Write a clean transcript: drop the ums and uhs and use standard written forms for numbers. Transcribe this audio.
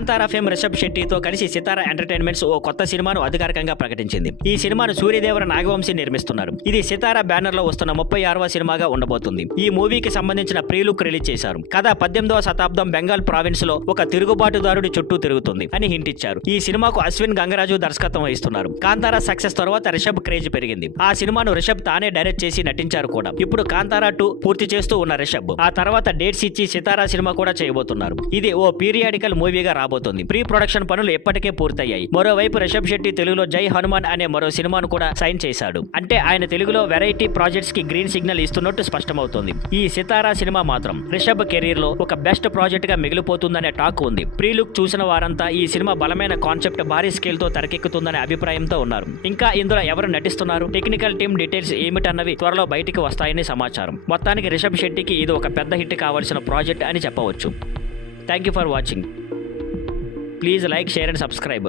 Kantara fame Rishabh శెట్టితో కలిసి సితారా entertainments ఓ కొత్త సినిమాను అధికారికంగా ప్రకటించింది. ఈ సినిమాను సూర్యదేవర నాగవంశీ నిర్మిస్తున్నారు. ఇది సితారా బ్యానర్ లో వస్తున్న 36వ సినిమాగా ఉండబోతుంది. ఈ మూవీకి సంబంధించిన ప్రీ లుక్ రిలీజ్ చేశారు. కథ 18వ శతాబ్దం బెంగాల్ ప్రావిన్స్ లో ఒక తిరుగుబాటుదారుడి చుట్టూ తిరుగుతుంది అని హింట్ ఇచ్చారు. ఈ సినిమాకు అశ్విన్ గంగరాజు దర్శకత్వం వహిస్తున్నారు. కాంతారా సక్సెస్ తర్వాత రిషబ్ క్రేజ్ పెరిగింది. ఆ సినిమాను రిషబ్ తానే డైరెక్ట్ చేసి నటించారు కూడా. ఇప్పుడు కాంతారా 2 పూర్తి చేస్తూ ఉన్న రిషబ్ ఆ తర్వాత డేట్స్ ఇచ్చి సితారా సినిమా కూడా చేయబోతున్నారు. ఇది ఓ పీరియాడికల్ మూవీగా రాబోతుంది. ప్రీ ప్రొడక్షన్ పనులు ఎప్పటికే పూర్తయ్యాయి. మరోవైపు రిషబ్ శెట్టి తెలుగులో జై హనుమాన్ అనే మరో సినిమాను కూడా సైన్ చేశాడు. అంటే ఆయన తెలుగులో వెరైటీ ప్రాజెక్ట్స్ కి గ్రీన్ సిగ్నల్ ఇస్తున్నట్టు స్పష్టమవుతోంది. ఈ సితారా సినిమా మాత్రం రిషబ్ కెరీర్ లో ఒక బెస్ట్ ప్రాజెక్ట్ గా మిగిలిపోతుందనే టాక్ ఉంది. ప్రీ లుక్ చూసిన వారంతా ఈ సినిమా బలమైన కాన్సెప్ట్ భారీ స్కేల్ తో తెరకెక్కుతుందనే అభిప్రాయంతో ఉన్నారు. ఇంకా ఇందులో ఎవరు నటిస్తున్నారు, టెక్నికల్ టీమ్ డీటెయిల్స్ ఏమిటన్నవి త్వరలో బయటికి వస్తాయని సమాచారం. మొత్తానికి రిషబ్ శెట్టికి ఇది ఒక పెద్ద హిట్ కావాల్సిన ప్రాజెక్ట్ అని చెప్పవచ్చు. Thank you for watching. Please like, share and subscribe.